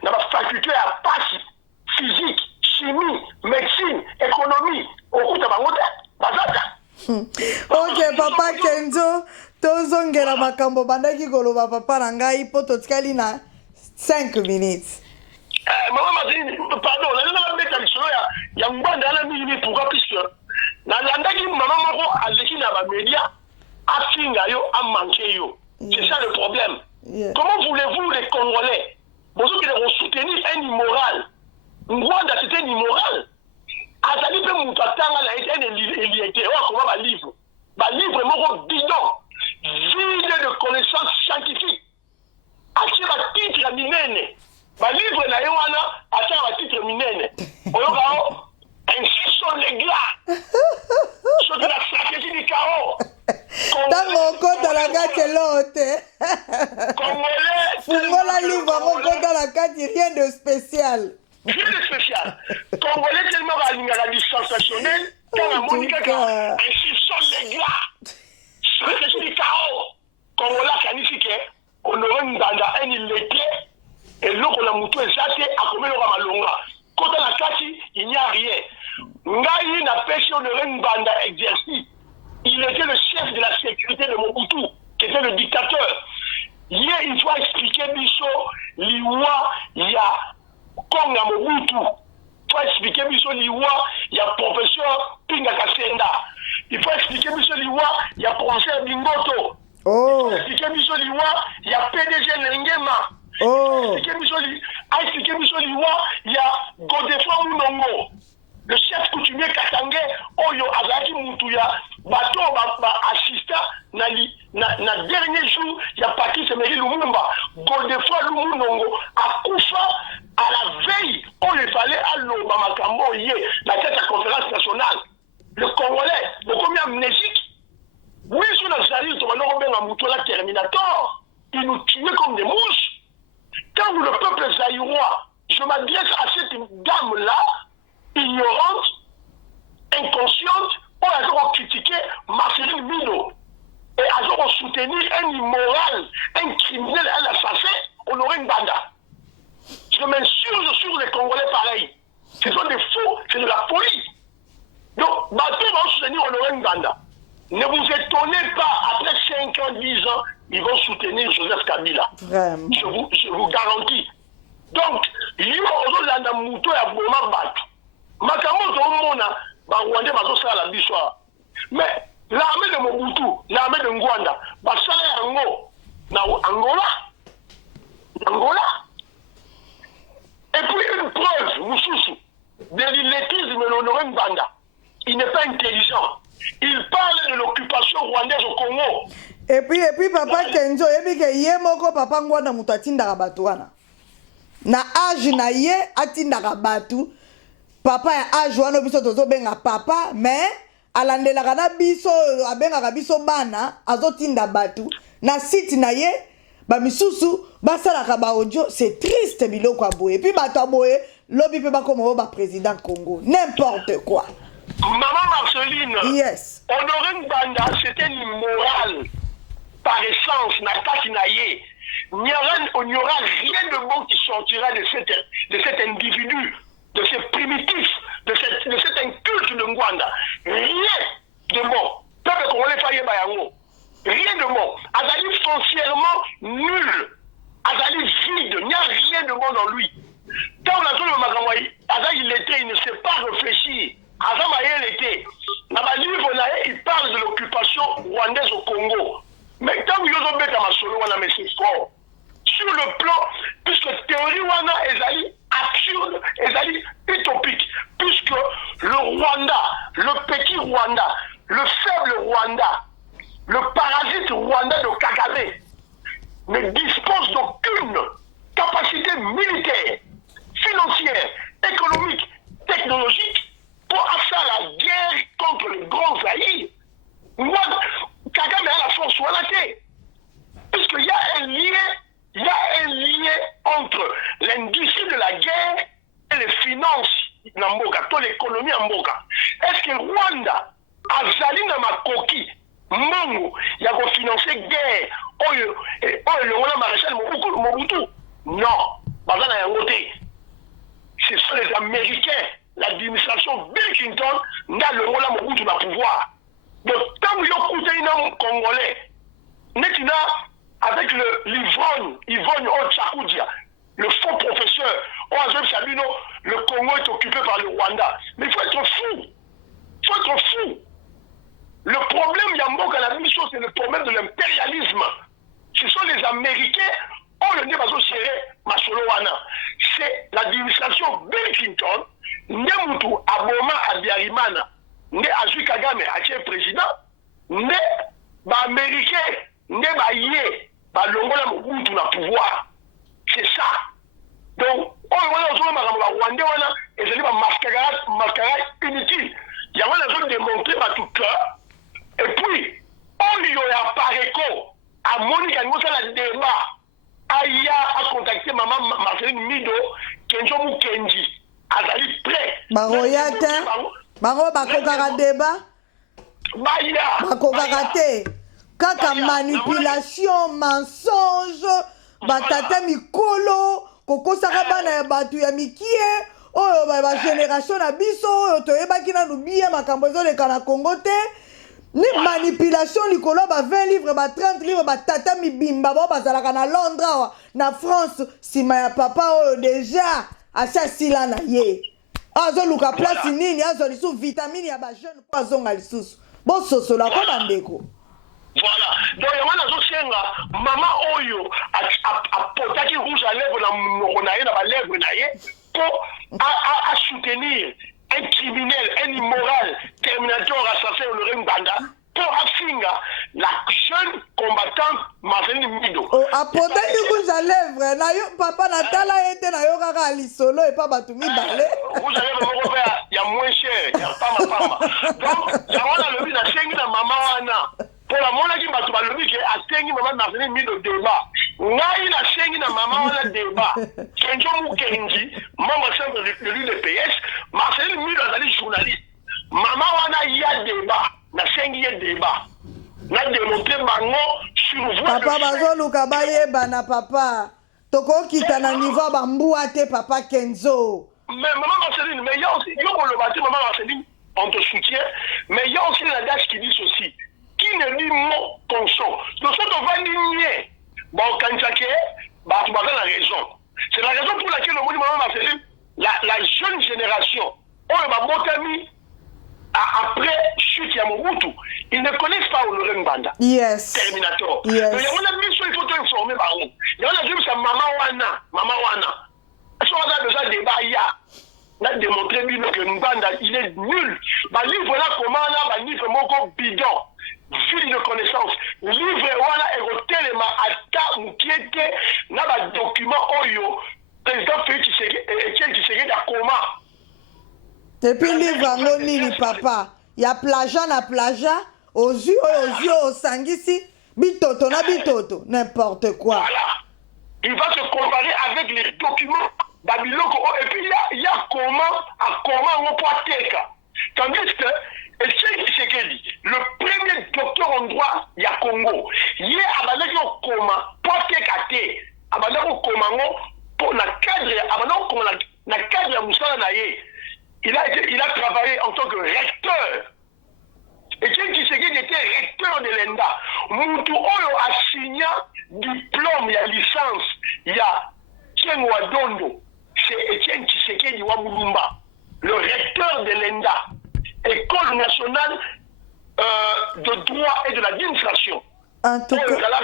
dans la faculté à passe, physique, chimie, médecine, économie, au coup de ok, papa Kenzo, tozongela makambo bandaki koloba papa na ngai po totikali na 5 minutes. Maman Martine, pardon, la mettre lisolo ya ngwanda na mingi pourquoi puisque na landaki maman moko aleki na ba média afinga yo a manqué yo. C'est ça le problème. Yeah. Comment voulez-vous les Congolais vous qui les soutenir un immoral? Ngwanda c'était un immoral. Azali pe mutatanga la été il était comment ba livre moko bidon vide de connaissances scientifiques. Achi ba titre ya minene. Ma livre na yoana attend un titre minene. Oyokao, ainsi sont les gars. Sur de la stratégie du chaos. Tango kota la kati lote. Congolais. Fungola livre mon kota la kati rien de spécial. Rien de spécial. Congolais tellement la vie sensationnelle. Quand la Monica ainsi sont les gars. Stratégie du chaos. Congolais qualifié. On aurait une banda un illettré. Et l'autre, la moutou est zaté, à combien on va malonga. Quand on a caché, il n'y a rien. Ngaï n'a pêché, on aurait une bande exercice. Il était le chef de la sécurité de Mobutu, qui était le dictateur. Hier, il faut expliquer Bisso, l'Iwa, il y a Konga Mobutu. Il faut expliquer Bisso, l'Iwa, il y a professeur Pinga Kasenda. Il faut expliquer Bisso, l'Iwa, il y a professeur Bingoto. Oh. Il faut expliquer Bisso, l'Iwa, il y a PDG Lengema. Oh. Il y a Godefroy Mounongo, le chef coutumier Katangé, Oyo Azaki Moutouya, Bato assistant, na dernier jour, il y a Patrice Emery Lumumba, Godefroy Mounongo, à Koufa, à la veille, où il fallait à l'Obamakambo, la tête de la conférence nationale. Le Congolais, le combien amnésique, oui, sur la Zali, la Terminator, ils nous tuaient comme des mouches. Quand le peuple zaïrois, je m'adresse à cette dame-là, ignorante, inconsciente, on a critiqué Marceline Mino. Et a soutenir un immoral, un criminel, un assassin, on aurait une banda. Je m'insurge sur les Congolais pareils. Ce sont des fous, c'est de la folie. Donc, bateau va soutenir, on aurait une banda. Ne vous étonnez pas, après 5 ans, 10 ans, ils vont soutenir Joseph Kabila. Vraiment. Je vous garantis. Donc, il y a un mouton à Boma Batu. Makambo Zomona, Rwanda va faire la bissoire. Mais l'armée de Mobutu, l'armée de Ngwanda, va faire Angola. Et puis une preuve, Moussoussou, de l'illettrisme de l'honoré Ngwanda. Il n'est pas intelligent. Il parle de l'occupation rwandaise au Congo. Et puis papa Kenzo, yebi ke ye moko papa Ngwanda mutu atindaka batu wana. Na âge na ye atindaka batu. Papa ya âge wana biso tozo benga papa, mais alandelaka na biso abengaka biso bana azotinda batu. Na site na ye ba misusu basalaka ba audio, c'est triste biloko aboye. Et puis batu aboye lobi pe bakoma ba président Congo, n'importe quoi. Maman Marceline, yes. Honoré Ngwanda, c'était immoral par essence, il n'y aura rien de bon qui sortira de cet individu, de ce primitif, de cet inculte de Ngwanda. Rien de bon. Peuple congolais faillit bayango. Rien de bon. Azali foncièrement nul. Azali vide. Il n'y a rien de bon dans lui. Quand on a le Makamwaï, Azali il ne sait pas réfléchir. Il parle de l'occupation rwandaise au Congo. Mais quand vous avez c'est fort. Sur le plan, puisque théorie wana est absurde, est utopique, puisque le roi Rwanda, le faible Rwanda, le parasite Rwanda de Kagame ne dispose d'aucune capacité militaire, financière, économique, technologique pour faire la guerre contre le grand Zaïre. Moi, Kagame a la force Wanate. Puisqu'il y a un lien entre l'industrie de la guerre et les finances Namboka, toute l'économie en Mboka. Est-ce que Rwanda a zali na makoki Mongo, il y a financé guerre, le maréchal Mobutu? Non, ce sont les Américains, l'administration Bill Clinton, n'a le rôle à Mobutu dans le pouvoir. Donc, tant que vous écoutez un Congolais, maintenant, avec Yvonne Otsakoudia, le faux professeur, le Congo est occupé par le Rwanda. Mais il faut être fou. Il faut être fou. Le problème, Yamboka, la même chose, c'est le problème de l'impérialisme. Ce sont les Américains, on le dit, c'est l'administration Bill Clinton, Ndemutu Aboma Abiyarimana, Nde Azui Kagame, Ache président, Nde Américain, Nde Baye, Longola Mobutu na pouvoir. C'est ça. Donc, on a Rwanda, et c'est une mascarade inutile. Il y a besoin de démontrer par tout cœur. Et puis, on y a Pareco, à Monique, à la débat, Aya a contacté maman Marceline Mido, Kenjo Mukenji, Azali prêt. Baroyate, Baro Bakokara débat, Bakokarate, Kaka manipulation, mensonge, Batata Mikolo, Koko Sarabana ya Batu ya Mikie, oh, ba génération na biso, toyeba kina nubiya makambozo le kana Congo te. Ni manipulation likolo ba 20 livres ba 30 livres ba tata mibimba ba bazalaka na Londres na France sima ya papa oyo déjà acha sila na ye azo luka place nini azo lisu vitamine ya ba jeune po azonga lisusu bo soso la ko bandeko. Voilà. Donc il y a un senga maman oyo a potaki rouge à lèvres na monoko na ye na ba lèvres na ye pour à soutenir un criminel, un immoral, terminateur, assassin, Honoré Mbanda, pour affinga la jeune combattante Marceline Mido. Oh, apportez du rouge à lèvres. Na yo papa Natala était na yo kaka alisolo et pas batumi balé. Rouge à lèvres, mon père, il y a moins cher, il y a pas. Donc, ça va le but na sengi na maman wana. Pour la mona qui batu balobi ke asengi maman Marceline Mido débat. Ngai na sengi na maman wana débat. Kenjo Mukenji, membre simple de l'UDPS, Marceline Mido azali journaliste. Maman wana ya débat, na sengi ya débat. Na démontré bango sur voie de papa bazoluka bayeba na papa. Toko kita na niveau ba mbua te papa Kenzo. Mais maman Marceline, mais il y a aussi, le bâti maman Marceline, on te soutient, mais il y a aussi l'adage qui dit ceci. Qui ne dit mot consent. Donc, ça, on va nier. Bon, quand il y a la raison. C'est la raison pour laquelle le mot de maman Marceline, la jeune génération, on va monter après chute à Mobutu, ils ne connaissent pas Honoré Mbanda. Yes. Terminator. Yes. Donc, il y a une mission, il faut t'informer par où. Il y a une mission, maman Wana. Est-ce qu'on a besoin de débat? Il y a. On a démontré que Mbanda, il est nul. Bah, livre là, comment on a, livre mon bidon. Ville de connaissance. Livre voilà et rotelema ata mukiete na ba document oyo président Félix Tshisekedi a comment. Depuis livre ngo nini papa. Ya plagiat na plagiat, aux yeux au sangisi, bitoto na bitoto, n'importe quoi. Voilà. Il va se comparer avec les documents Babiloko et puis il y a comment on peut teka. Tandis que Etienne Tshisekedi, le premier docteur en droit, il y a Congo. Il y a abandonné au coma, pas tekate, abandonné au coma, pour la cadre, abandonné la cadre à Moussala Naye. Il a travaillé en tant que recteur. Etienne Tshisekedi était recteur de l'ENDA. Moutou Oyo a signé diplôme, il y a licence, il y a Tchenwa Dondo. C'est Etienne Tshisekedi Wamulumba, le recteur de l'ENDA. École nationale de droit et de l'administration. En tout cas,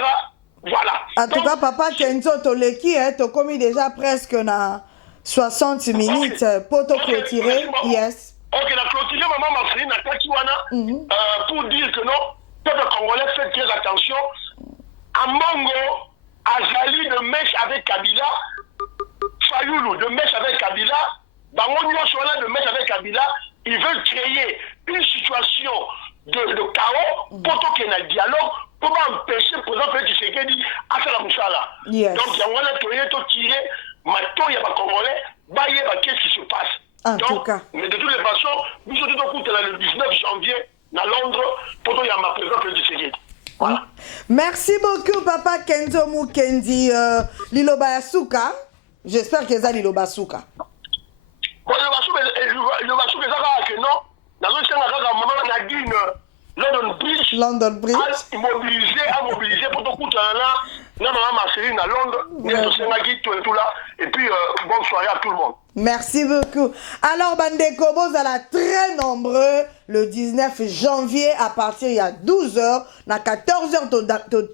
voilà. En tout cas, papa Kenzo Toleki, tu as commis déjà presque na 60 minutes pour te clôturer. Yes. Ok, la clôturer, maman Marceline, Natakiwana, pour dire que non, le peuple congolais fait très attention. Amongo, Azali de mèche avec Kabila, Fayoulou de mèche avec Kabila, Bangonio Sola de mèche avec Kabila, ils veulent créer une situation de chaos pour qu'il y ait un dialogue, pour empêcher le président Félix Tshisekedi à faire la moussala. Donc, il y a un tiré, maintenant, il y a des Congolais, qu'est-ce qui se passe? En tout cas. Mais de toutes les façons, nous sommes le 19 janvier à Londres, pour qu'il y ait un président Félix Tshisekedi. Voilà. Merci beaucoup, Papa Kenzo Mukendi. Liloba Yasuka. J'espère que c'est Liloba Yasuka. Bon, Liloba Yasuka, c'est non. Dans un sens, on a dit London Bridge. À mobiliser pour tout le monde là. Non, Marceline à Londres. Et puis, bonne soirée à tout le monde. Merci beaucoup. Alors, Bandeko, vous êtes très nombreux le 19 janvier à partir il y a 12h. À 14h,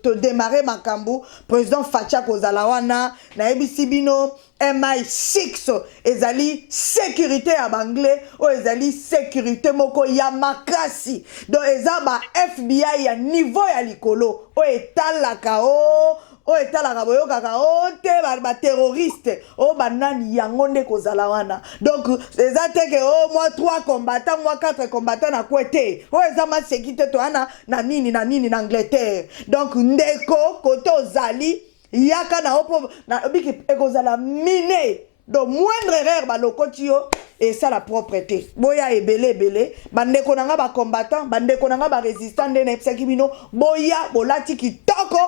tu démarrer Makambu. Président Fatia Kozalawana, Naebi Sibino, MI6, ezali sécurité à Banglais, ou ezali sécurité moko Yamakasi. Donc, ezaba FBI à niveau ya likolo, ou etalaka o. O etalaka boyo kaka o te ba terroriste o banani yango nde kozala wana. Donc eza te ke o moi 3 combattants moi 4 combattants na kwete o eza ma sécurité to ana na nini na Angleterre. Donc ndeko koto zali yaka na opo na biki ekozala miné. Donc moindre erreur ba lokotio et ça la propreté. Boya ebele bandeko nanga ba combattants bandeko nanga ba résistants nde na epsaki bino boya bolati kitoko.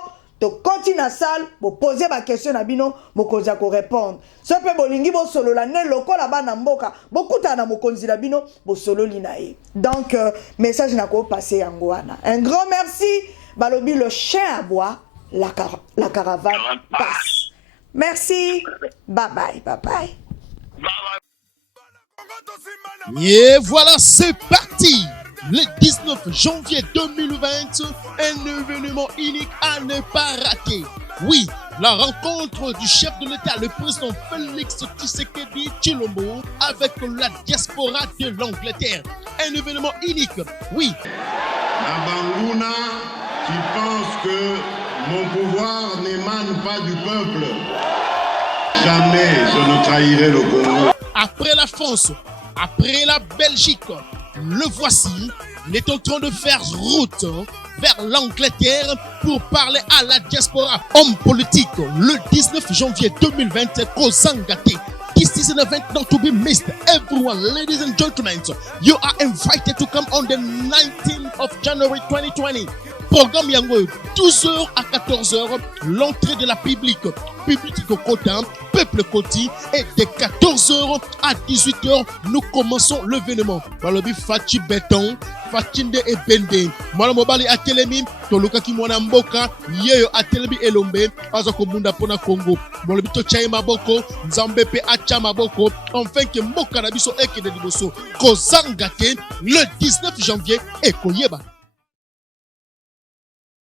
Donc, continue à la salle, vous posez ma question à Bino, vous pouvez répondre. Ce que bolingi bo solo la ne loko la ba na mboka, beaucoup tana mo konzi la Bino, bo solo linae. Donc, message na ko passer Angouana. Un grand merci, balobi le chien à bois, la caravane passe. Merci, bye bye. Et voilà, c'est parti. Le 19 janvier 2020, un événement unique à ne pas rater. Oui, la rencontre du chef de l'État, le président Félix Tshisekedi Tshilombo, avec la diaspora de l'Angleterre. Un événement unique, oui. La Bangouna qui pense que mon pouvoir n'émane pas du peuple. Jamais je ne trahirai le Congo. Après la France, après la Belgique, le voici, il est en train de faire route vers l'Angleterre pour parler à la diaspora. Homme politique, le 19 janvier 2020, Kozangate. This is an event not to be missed. Everyone, ladies and gentlemen, you are invited to come on the 19th of January 2020. Programme Yango, 12h à 14h, l'entrée de la public Cotin, peuple Koti, et de 14h à 18h, nous commençons l'événement. Balobi Fachi Béton, Fatinde et Bende. Mwana mobali atelemi, toluka ki mwana mboka, yeyo atelemi elombe, azako munda pona Congo. Balobi to chaye maboko, nzambe pe acha maboko, enfin que mboka na biso eke de liboso. Kozangate, le 19 janvier, et Koyeba.